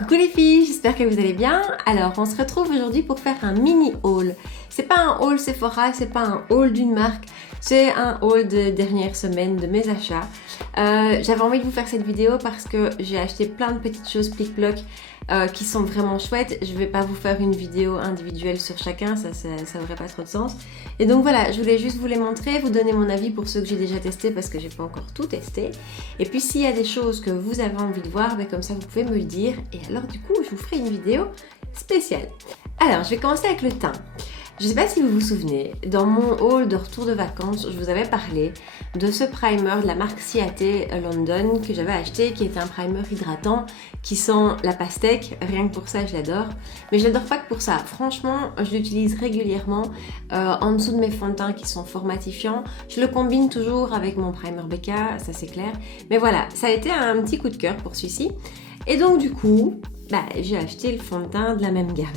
Coucou les filles, j'espère que vous allez bien. Alors on se retrouve aujourd'hui pour faire un mini haul. C'est pas un haul Sephora, c'est pas un haul d'une marque, c'est un haul de dernière semaine de mes achats. J'avais envie de vous faire cette vidéo parce que j'ai acheté plein de petites choses plic-ploc qui sont vraiment chouettes. Je vais pas vous faire une vidéo individuelle sur chacun, ça aurait pas trop de sens. Et donc voilà, je voulais juste vous les montrer, vous donner mon avis pour ceux que j'ai déjà testé parce que j'ai pas encore tout testé. Et puis s'il y a des choses que vous avez envie de voir, ben comme ça vous pouvez me le dire. Et alors du coup, je vous ferai une vidéo spéciale. Alors, je vais commencer avec le teint. Je ne sais pas si vous vous souvenez, dans mon haul de retour de vacances, je vous avais parlé de ce primer de la marque Ciate London que j'avais acheté, qui est un primer hydratant qui sent la pastèque. Rien que pour ça, je l'adore. Mais je l'adore pas que pour ça. Franchement, je l'utilise régulièrement en dessous de mes fonds de teint qui sont formatifiants. Je le combine toujours avec mon primer Becca, ça c'est clair. Mais voilà, ça a été un petit coup de cœur pour celui-ci. Et donc du coup, j'ai acheté le fond de teint de la même gamme.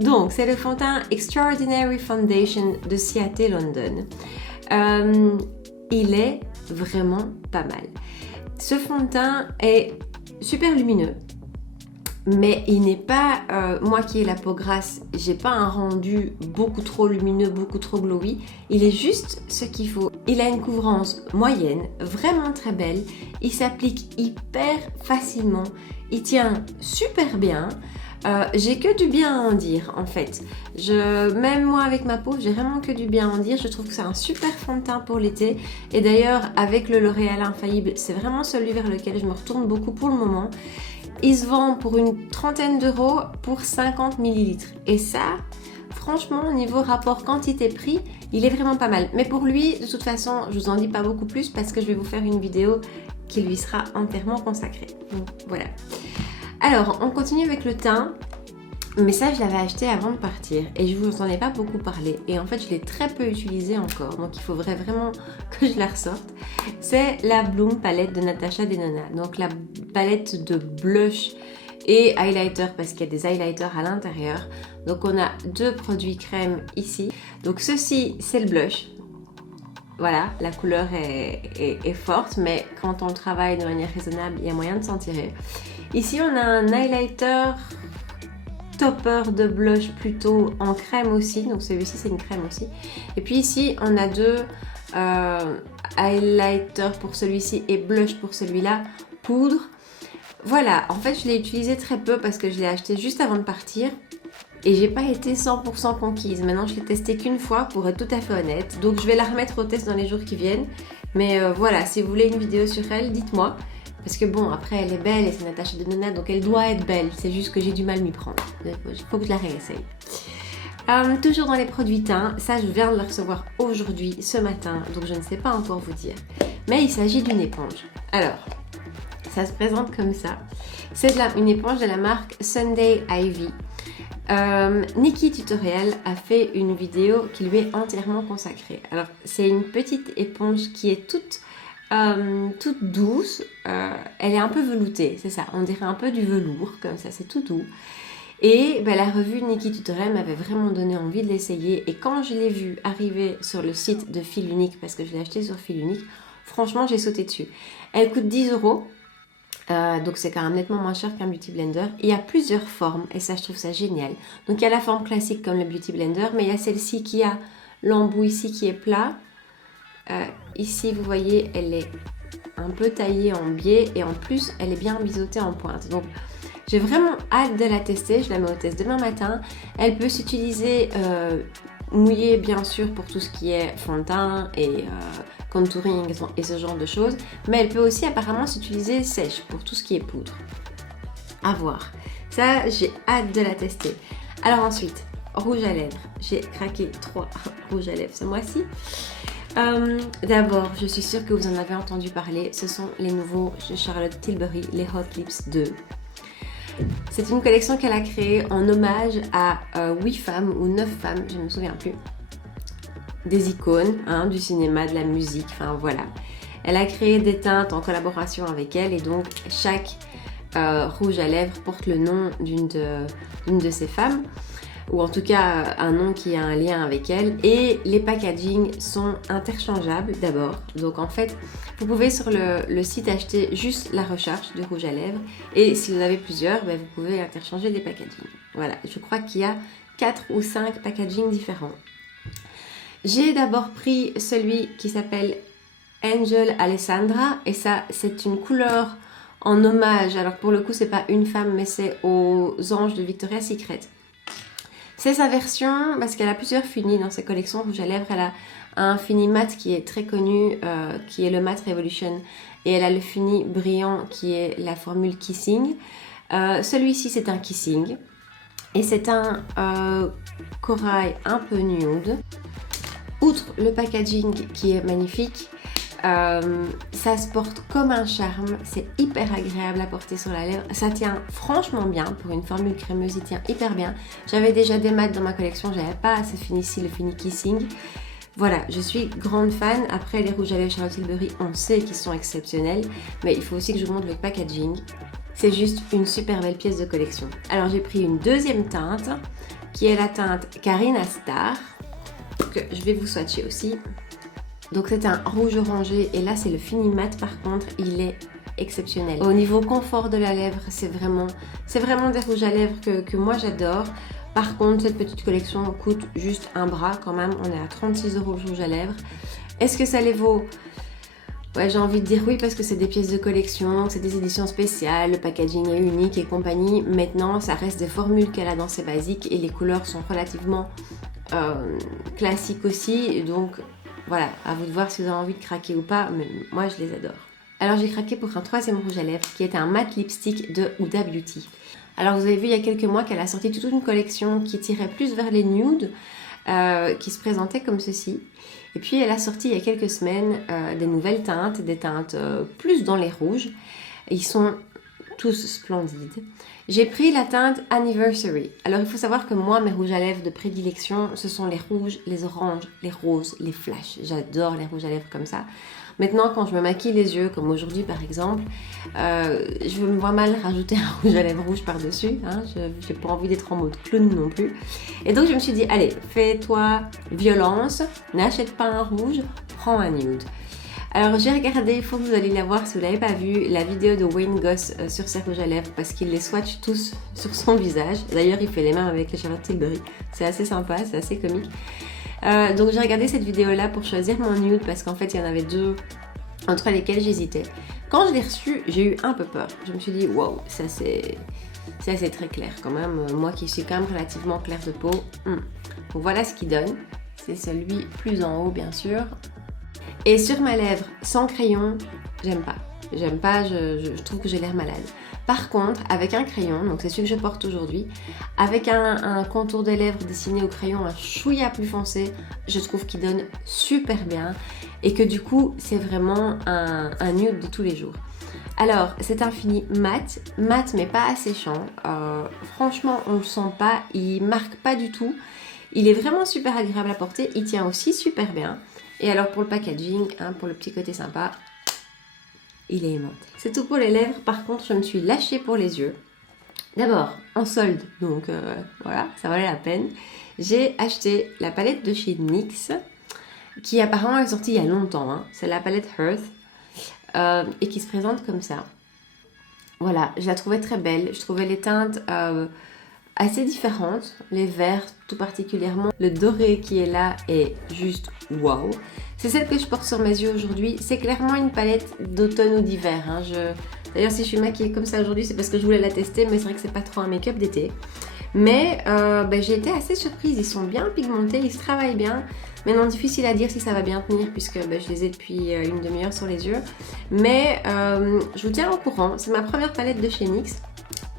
Donc, c'est le fond de teint Extraordinary Foundation de Ciate London. Il est vraiment pas mal. Ce fond de teint est super lumineux, mais il n'est pas, moi qui ai la peau grasse, j'ai pas un rendu beaucoup trop lumineux, beaucoup trop glowy. Il est juste ce qu'il faut. Il a une couvrance moyenne, vraiment très belle. Il s'applique hyper facilement. Il tient super bien. J'ai que du bien à en dire en fait. Même moi avec ma peau, j'ai vraiment que du bien à en dire. Je trouve que c'est un super fond de teint pour l'été. Et d'ailleurs, avec le L'Oréal Infaillible, c'est vraiment celui vers lequel je me retourne beaucoup pour le moment. Il se vend pour une trentaine d'euros pour 50 ml. Et ça, franchement, au niveau rapport quantité-prix, il est vraiment pas mal. Mais pour lui, de toute façon, je vous en dis pas beaucoup plus parce que je vais vous faire une vidéo qui lui sera entièrement consacrée. Donc voilà. Alors, on continue avec le teint, mais ça je l'avais acheté avant de partir et je vous en ai pas beaucoup parlé et en fait je l'ai très peu utilisé encore, donc il faudrait vraiment que je la ressorte. C'est la Bloom palette de Natasha Denona, donc la palette de blush et highlighter parce qu'il y a des highlighters à l'intérieur. Donc on a deux produits crème ici, donc ceci c'est le blush. Voilà, la couleur est forte, mais quand on le travaille de manière raisonnable, il y a moyen de s'en tirer. Ici, on a un highlighter topper de blush plutôt en crème aussi. Donc celui-ci, c'est une crème aussi. Et puis ici, on a deux highlighters pour celui-ci et blush pour celui-là, poudre. Voilà, en fait, je l'ai utilisé très peu parce que je l'ai acheté juste avant de partir. Et j'ai pas été 100% conquise. Maintenant, je l'ai testé qu'une fois pour être tout à fait honnête. Donc, je vais la remettre au test dans les jours qui viennent. Mais voilà, si vous voulez une vidéo sur elle, dites-moi. Parce que bon, après, elle est belle et c'est Natasha Denona, donc elle doit être belle. C'est juste que j'ai du mal à m'y prendre. Il faut que je la réessaye. Toujours dans les produits teint, ça, je viens de le recevoir aujourd'hui, ce matin. Donc, je ne sais pas encore vous dire. Mais il s'agit d'une éponge. Alors, ça se présente comme ça. C'est une éponge de la marque Sunday Ivy. Nikki Tutorial a fait une vidéo qui lui est entièrement consacrée. Alors c'est une petite éponge qui est toute douce, elle est un peu veloutée, c'est ça, on dirait un peu du velours comme ça, c'est tout doux. Et la revue Nikki Tutorial m'avait vraiment donné envie de l'essayer et quand je l'ai vue arriver sur le site de Fil Unique, parce que je l'ai acheté sur Fil Unique, franchement j'ai sauté dessus. Elle coûte 10 €. Donc c'est quand même nettement moins cher qu'un Beauty Blender. Il y a plusieurs formes et ça je trouve ça génial. Donc il y a la forme classique comme le Beauty Blender, mais il y a celle-ci qui a l'embout ici qui est plat. Ici vous voyez elle est un peu taillée en biais et en plus elle est bien biseautée en pointe. Donc j'ai vraiment hâte de la tester, je la mets au test demain matin. Elle peut s'utiliser mouillée bien sûr pour tout ce qui est fond de teint et contouring et ce genre de choses, mais elle peut aussi apparemment s'utiliser sèche pour tout ce qui est poudre. À voir. Ça, j'ai hâte de la tester. Alors ensuite, rouge à lèvres. J'ai craqué 3 rouges à lèvres ce mois-ci. D'abord, je suis sûre que vous en avez entendu parler. Ce sont les nouveaux de Charlotte Tilbury, les Hot Lips 2. C'est une collection qu'elle a créée en hommage à 8 femmes ou 9 femmes, je ne me souviens plus. Des icônes du cinéma, de la musique, enfin voilà. Elle a créé des teintes en collaboration avec elle et donc chaque rouge à lèvres porte le nom d'une de ces femmes. ou en tout cas un nom qui a un lien avec elle. Et les packaging sont interchangeables d'abord. Donc en fait, vous pouvez sur le site acheter juste la recharge de rouge à lèvres. Et si vous en avez plusieurs, ben, vous pouvez interchanger les packaging. Voilà, je crois qu'il y a 4 ou 5 packaging différents. J'ai d'abord pris celui qui s'appelle Angel Alessandra. Et ça, c'est une couleur en hommage. Alors pour le coup, c'est pas une femme, mais c'est aux anges de Victoria's Secret. C'est sa version parce qu'elle a plusieurs finis dans ses collections rouge à lèvres. Elle a un fini mat qui est très connu, qui est le Matte Revolution. Et elle a le fini brillant qui est la formule Kissing. Celui-ci, c'est un Kissing. Et c'est un corail un peu nude. Outre le packaging qui est magnifique, ça se porte comme un charme, c'est hyper agréable à porter sur la lèvre, ça tient franchement bien, pour une formule crémeuse il tient hyper bien. J'avais déjà des mattes dans ma collection, j'avais pas ce fini-ci, le fini Kissing. Voilà, je suis grande fan. Après les rouges à lèvres Charlotte Tilbury, on sait qu'ils sont exceptionnels, mais il faut aussi que je vous montre le packaging. C'est juste une super belle pièce de collection. Alors j'ai pris une deuxième teinte, qui est la teinte Carina Star, que je vais vous swatcher aussi. Donc c'est un rouge orangé et là c'est le fini mat, par contre il est exceptionnel. Au niveau confort de la lèvre, c'est vraiment des rouges à lèvres que moi j'adore. Par contre cette petite collection coûte juste un bras quand même, on est à 36 € le rouge à lèvres. Est-ce que ça les vaut? Ouais, j'ai envie de dire oui parce que c'est des pièces de collection, c'est des éditions spéciales, le packaging est unique et compagnie. Maintenant ça reste des formules qu'elle a dans ses basiques et les couleurs sont relativement classiques aussi, donc voilà, à vous de voir si vous avez envie de craquer ou pas, mais moi je les adore. Alors j'ai craqué pour un troisième rouge à lèvres qui est un matte lipstick de Huda Beauty. Alors vous avez vu il y a quelques mois qu'elle a sorti toute une collection qui tirait plus vers les nudes, qui se présentait comme ceci. Et puis elle a sorti il y a quelques semaines des nouvelles teintes, des teintes plus dans les rouges. Ils sont tous splendides. J'ai pris la teinte Anniversary. Alors il faut savoir que moi, mes rouges à lèvres de prédilection, ce sont les rouges, les oranges, les roses, les flashs. J'adore les rouges à lèvres comme ça. Maintenant, quand je me maquille les yeux, comme aujourd'hui par exemple, je me vois mal rajouter un rouge à lèvres rouge par-dessus. Hein. Je n'ai pas envie d'être en mode clown non plus. Et donc je me suis dit, allez, fais-toi violence, n'achète pas un rouge, prends un nude. Alors j'ai regardé, il faut que vous alliez la voir si vous ne l'avez pas vu, la vidéo de Wayne Goss sur ses rouges à lèvres parce qu'il les swatch tous sur son visage. D'ailleurs il fait les mêmes avec les Charlotte Tilbury, c'est assez sympa, c'est assez comique. Donc j'ai regardé cette vidéo là pour choisir mon nude parce qu'en fait il y en avait deux entre lesquels j'hésitais. Quand je l'ai reçu, j'ai eu un peu peur. Je me suis dit wow, ça c'est assez très clair quand même. Moi qui suis quand même relativement claire de peau. Donc voilà ce qu'il donne. C'est celui plus en haut bien sûr. Et sur ma lèvre, sans crayon, j'aime pas. J'aime pas, je trouve que j'ai l'air malade. Par contre, avec un crayon, donc c'est celui que je porte aujourd'hui, avec un contour des lèvres dessiné au crayon un chouïa plus foncé, je trouve qu'il donne super bien et que du coup, c'est vraiment un nude de tous les jours. Alors, c'est un fini mat mais pas asséchant. Franchement, on le sent pas, il marque pas du tout. Il est vraiment super agréable à porter, il tient aussi super bien. Et alors pour le packaging, hein, pour le petit côté sympa, il est aimanté. C'est tout pour les lèvres, par contre je me suis lâchée pour les yeux. D'abord en solde, donc voilà, ça valait la peine. J'ai acheté la palette de chez NYX, qui apparemment est sortie il y a longtemps. Hein. C'est la palette Hearth, et qui se présente comme ça. Voilà, je la trouvais très belle, je trouvais les teintes assez différentes, les verts tout particulièrement. Le doré qui est là est juste waouh. C'est celle que je porte sur mes yeux aujourd'hui. C'est clairement une palette d'automne ou d'hiver. Hein. D'ailleurs, si je suis maquillée comme ça aujourd'hui, c'est parce que je voulais la tester, mais c'est vrai que c'est pas trop un make-up d'été. Mais j'ai été assez surprise. Ils sont bien pigmentés, ils se travaillent bien. Maintenant, difficile à dire si ça va bien tenir puisque je les ai depuis une demi-heure sur les yeux. Mais je vous tiens au courant. C'est ma première palette de chez NYX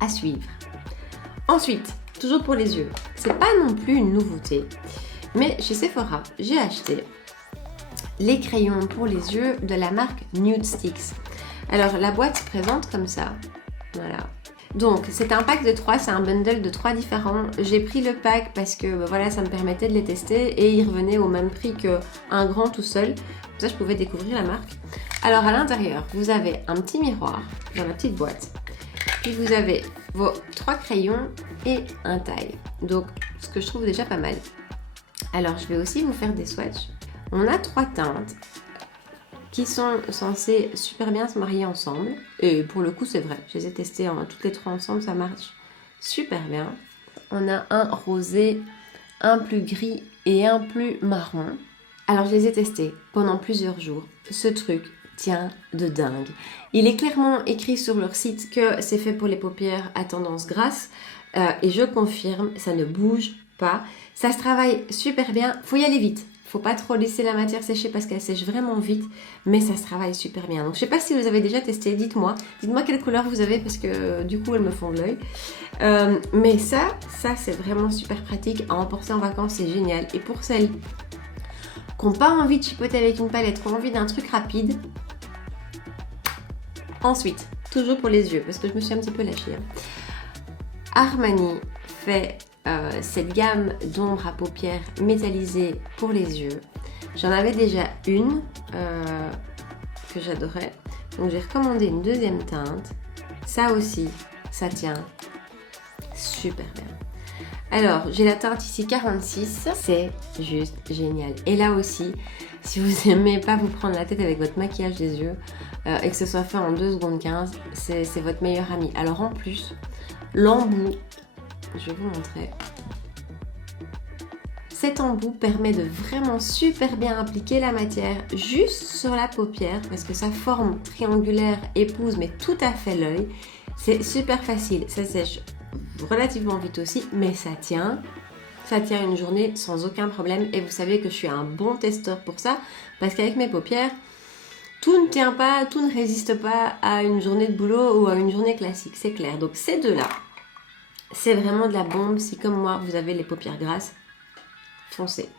à suivre. Ensuite, toujours pour les yeux, c'est pas non plus une nouveauté, mais chez Sephora, j'ai acheté les crayons pour les yeux de la marque Nude Sticks. Alors la boîte se présente comme ça, voilà. Donc c'est un pack de 3, c'est un bundle de 3 différents. J'ai pris le pack parce que voilà, ça me permettait de les tester et ils revenaient au même prix qu'un grand tout seul. Comme ça je pouvais découvrir la marque. Alors à l'intérieur, vous avez un petit miroir dans la petite boîte. Puis vous avez vos 3 crayons et un taille. Donc, ce que je trouve déjà pas mal. Alors, je vais aussi vous faire des swatchs. On a 3 teintes qui sont censées super bien se marier ensemble. Et pour le coup, c'est vrai. Je les ai testées toutes les 3 ensemble, ça marche super bien. On a un rosé, un plus gris et un plus marron. Alors, je les ai testés pendant plusieurs jours. Ce truc tient de dingue. Il est clairement écrit sur leur site que c'est fait pour les paupières à tendance grasse. Et je confirme, ça ne bouge pas. Ça se travaille super bien. Faut y aller vite. Faut pas trop laisser la matière sécher parce qu'elle sèche vraiment vite, mais ça se travaille super bien. Donc je sais pas si vous avez déjà testé, dites-moi quelle couleur vous avez parce que du coup elles me font de l'œil. Mais ça c'est vraiment super pratique à emporter en vacances, c'est génial. Et pour celles qui n'ont pas envie de chipoter avec une palette, qui ont envie d'un truc rapide, ensuite, toujours pour les yeux, parce que je me suis un petit peu lâchée. Armani fait cette gamme d'ombre à paupières métallisée pour les yeux. J'en avais déjà une que j'adorais, donc j'ai recommandé une deuxième teinte. Ça aussi, ça tient super bien. Alors, j'ai la teinte ici 46, c'est juste génial. Et là aussi, si vous n'aimez pas vous prendre la tête avec votre maquillage des yeux et que ce soit fait en 2 secondes 15, c'est votre meilleur ami. Alors en plus, l'embout, je vais vous montrer. Cet embout permet de vraiment super bien appliquer la matière juste sur la paupière parce que sa forme triangulaire épouse mais tout à fait l'œil. C'est super facile, ça sèche relativement vite aussi, mais ça tient une journée sans aucun problème. Et vous savez que je suis un bon testeur pour ça parce qu'avec mes paupières, tout ne tient pas, tout ne résiste pas à une journée de boulot ou à une journée classique, c'est clair. Donc ces deux-là, c'est vraiment de la bombe. Si comme moi, vous avez les paupières grasses, foncez.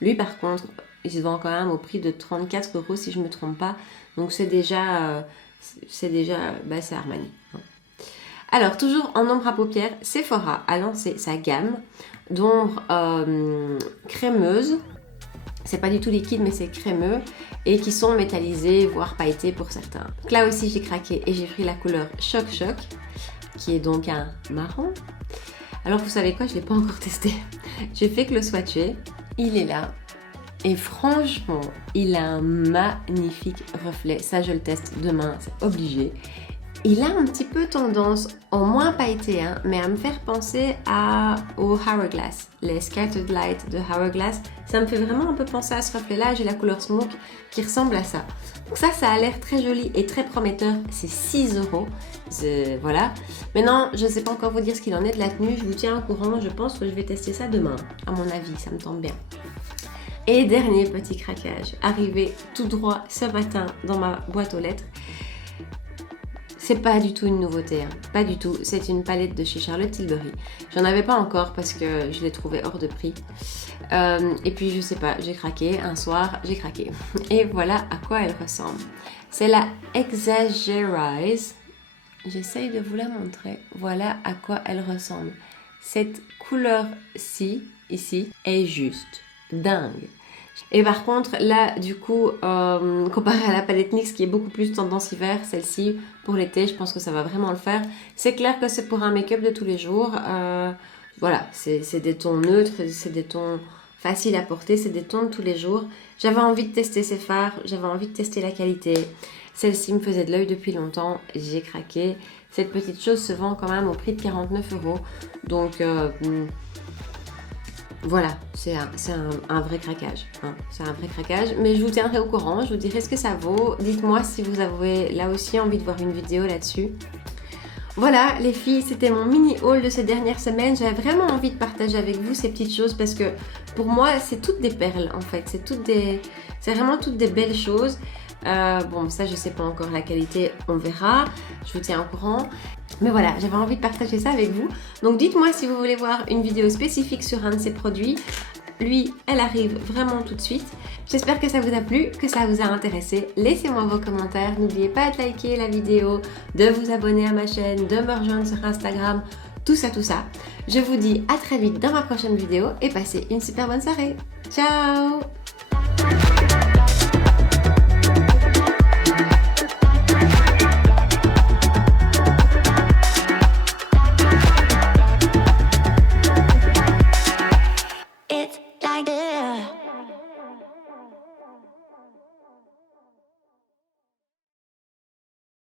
Lui par contre, il se vend quand même au prix de 34 € si je ne me trompe pas. Donc c'est déjà c'est Armani. Alors toujours en ombre à paupières, Sephora a lancé sa gamme d'ombre crémeuse. C'est pas du tout liquide mais c'est crémeux et qui sont métallisés voire pailletés pour certains. Donc là aussi j'ai craqué et j'ai pris la couleur Choc Choc qui est donc un marron. Alors vous savez quoi, je ne l'ai pas encore testé. J'ai fait que le swatcher, il est là. Et franchement, il a un magnifique reflet. Ça, je le teste demain, c'est obligé. Il a un petit peu tendance, en moins pailleté, hein, mais à me faire penser au Hourglass. Les Scattered Light de Hourglass. Ça me fait vraiment un peu penser à ce reflet-là. J'ai la couleur Smoke qui ressemble à ça. Donc ça a l'air très joli et très prometteur. C'est 6 €. Voilà. Maintenant, je ne sais pas encore vous dire ce qu'il en est de la tenue. Je vous tiens au courant. Je pense que je vais tester ça demain. À mon avis, ça me tente bien. Et dernier petit craquage, arrivé tout droit ce matin dans ma boîte aux lettres. C'est pas du tout une nouveauté, hein. Pas du tout. C'est une palette de chez Charlotte Tilbury. J'en avais pas encore parce que je l'ai trouvée hors de prix. Et puis je sais pas, j'ai craqué. Un soir, j'ai craqué. Et voilà à quoi elle ressemble. C'est la Exagerize. J'essaye de vous la montrer. Voilà à quoi elle ressemble. Cette couleur-ci, ici, est juste dingue. Et par contre, là, du coup, comparé à la palette NYX qui est beaucoup plus tendance hiver, celle-ci, pour l'été, je pense que ça va vraiment le faire. C'est clair que c'est pour un make-up de tous les jours. Voilà, c'est des tons neutres, c'est des tons faciles à porter, c'est des tons de tous les jours. J'avais envie de tester ces fards, j'avais envie de tester la qualité. Celle-ci me faisait de l'œil depuis longtemps, j'ai craqué. Cette petite chose se vend quand même au prix de 49 €. Donc... voilà, c'est un vrai craquage, hein. C'est un vrai craquage, mais je vous tiendrai au courant, je vous dirai ce que ça vaut. Dites-moi si vous avez là aussi envie de voir une vidéo là-dessus. Voilà les filles, c'était mon mini haul de ces dernières semaines. J'avais vraiment envie de partager avec vous ces petites choses parce que pour moi c'est toutes des perles en fait, c'est vraiment toutes des belles choses. Bon, ça je sais pas encore la qualité, on verra, je vous tiens au courant. Mais voilà, j'avais envie de partager ça avec vous. Donc dites-moi si vous voulez voir une vidéo spécifique sur un de ces produits. Lui, elle arrive vraiment tout de suite. J'espère que ça vous a plu, que ça vous a intéressé. Laissez-moi vos commentaires. N'oubliez pas de liker la vidéo, de vous abonner à ma chaîne, de me rejoindre sur Instagram, tout ça, tout ça. Je vous dis à très vite dans ma prochaine vidéo et passez une super bonne soirée. Ciao!